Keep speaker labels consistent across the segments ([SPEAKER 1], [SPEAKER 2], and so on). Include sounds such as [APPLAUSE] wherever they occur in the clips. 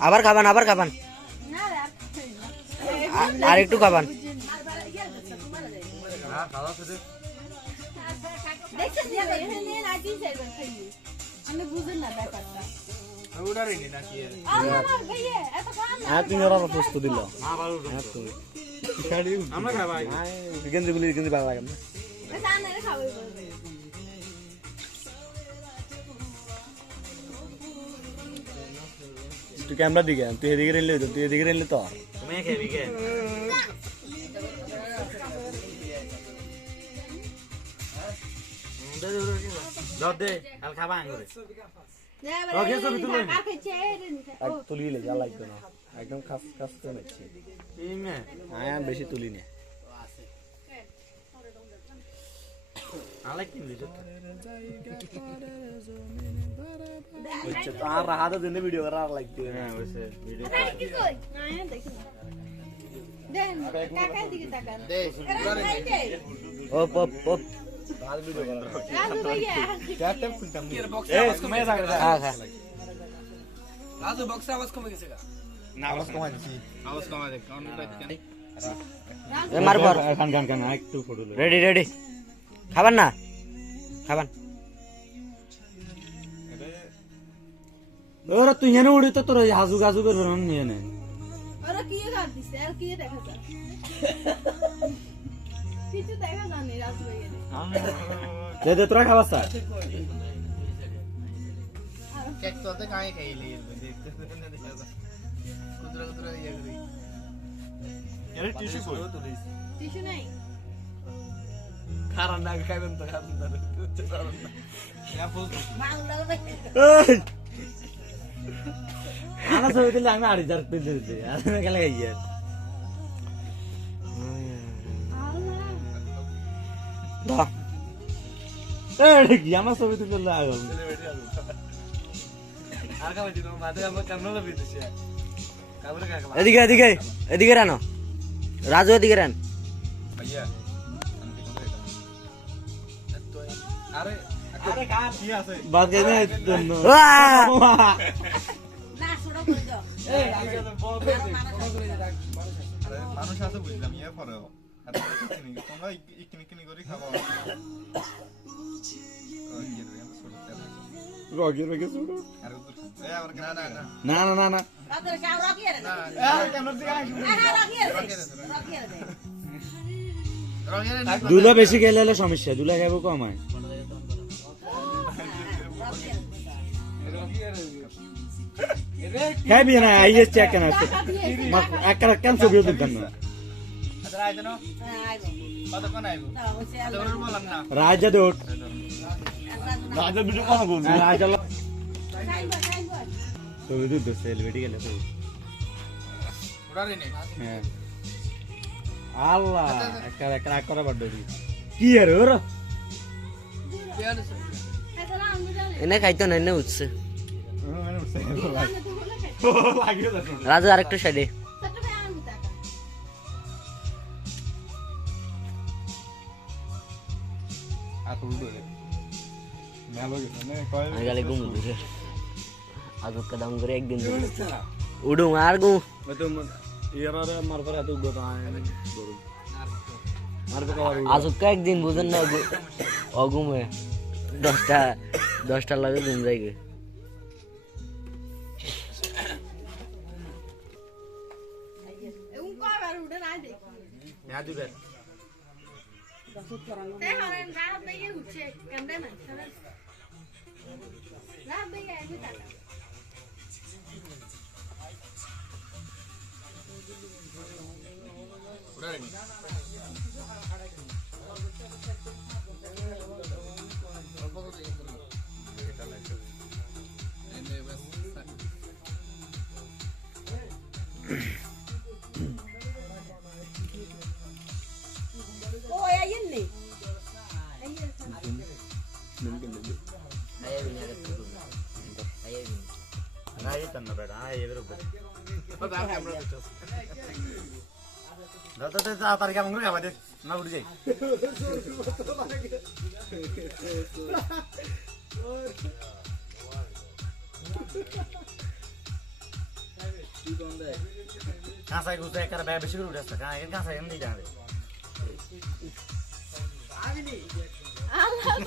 [SPEAKER 1] আবার খাবান আবার খাবান। আর একটু খাবান।
[SPEAKER 2] আমি বুঝেন না ব্যাপারটা
[SPEAKER 3] হ্যাঁ তুমি ওরা প্রস্তুত দিল।
[SPEAKER 4] আমরা খাবাই
[SPEAKER 3] গেঞ্জি গুলি গেঞ্জি ভালো লাগে না। তুই ক্যামেরা দিকে তুই এদিকে রেলে তুই এদিকে রেলে তো
[SPEAKER 4] তুমি খেবি কে দাও দে কাল খাবা আঙ্গুরে
[SPEAKER 3] আর তুলিলে যা না একদম খাস খাস করে নিচ্ছি বেশি তুলি না
[SPEAKER 4] আলাই কিন দিছ
[SPEAKER 3] হচ্ছে তো আর হাতে দিনে ভিডিও করা আর লাগতে
[SPEAKER 1] মার পর।
[SPEAKER 3] খান খান খান একটু ফটো
[SPEAKER 1] রেডি রেডি খাবান না? খাবান
[SPEAKER 3] ওরা তুই এনে উড়ি তো তোর হাজু গাজু করবে না নিয়ে নে।
[SPEAKER 2] ওরা কি কাট দিছে? আর কি দেখা যায়? কিছু দেখা জানি রাজু ভাইয়ের
[SPEAKER 3] দে দে তোরা খাবার স্যার
[SPEAKER 4] কেক তো তে কাই খাইলি কুদরা কুদরা ইয়া করি।
[SPEAKER 3] এর টিস্যু কই?
[SPEAKER 2] টিস্যু নাই?
[SPEAKER 4] খারান না খাইবেন তো খাবেন না
[SPEAKER 3] আনা ছবি দিলে আমি আড়ি দিতে আর গেলে গাইয়ে আমার ছবি তুলে
[SPEAKER 4] কাকা
[SPEAKER 1] এদিকে এদিকে এদিকে রানো। রাজু এদিকে রান।
[SPEAKER 4] ভাইয়া
[SPEAKER 5] মানুষ আছে। বুঝলাম ইয়ে পরেও। তোমরা ইকিনি কিনি করে খাব। [LAUGHS]
[SPEAKER 3] রগে রগে ছোট
[SPEAKER 5] না না না
[SPEAKER 3] না না না। না
[SPEAKER 2] রাতের কাউ রাখিয়ে রে
[SPEAKER 5] কেমন দিকে
[SPEAKER 2] হ্যাঁ
[SPEAKER 5] রঙের
[SPEAKER 3] দুলা বেশি হলে সমস্যা দুলা খাইবো কম হয় খাইবি না আই যে চেক কেন আছে একটা কেন ছবি দিতাম না
[SPEAKER 5] আচ্ছা আইতো না
[SPEAKER 2] হ্যাঁ আইবো
[SPEAKER 5] কতক্ষণ আইবো
[SPEAKER 2] দাও ওই সে
[SPEAKER 5] তোর বললাম না
[SPEAKER 2] আল্লাহ
[SPEAKER 3] হ্যাঁ একটা একটা করা দিবি কি আর ওর
[SPEAKER 2] আমি জানি
[SPEAKER 1] এনে খাইতো না, এনে উঠছে। রাজু আরেকটু সাইডে আজব কাদাম করে একদিন উডুম আর গু আজব একদিন বুঝেন না অগুমে। দশটা দশটা লাগে ঘুম যাই গে
[SPEAKER 4] বেড়া আই এদের উপরে ও দাম ক্যামেরা দিছস দাদা দাদা তার কেমন করে খাবা দে না উঠে যাই কাঁচাই গুছে একার ব্যয় বেশি করে উঠেছে কাঁচাই এমনি জানে
[SPEAKER 2] আল্লাহ গো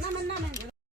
[SPEAKER 6] নামেন নামেন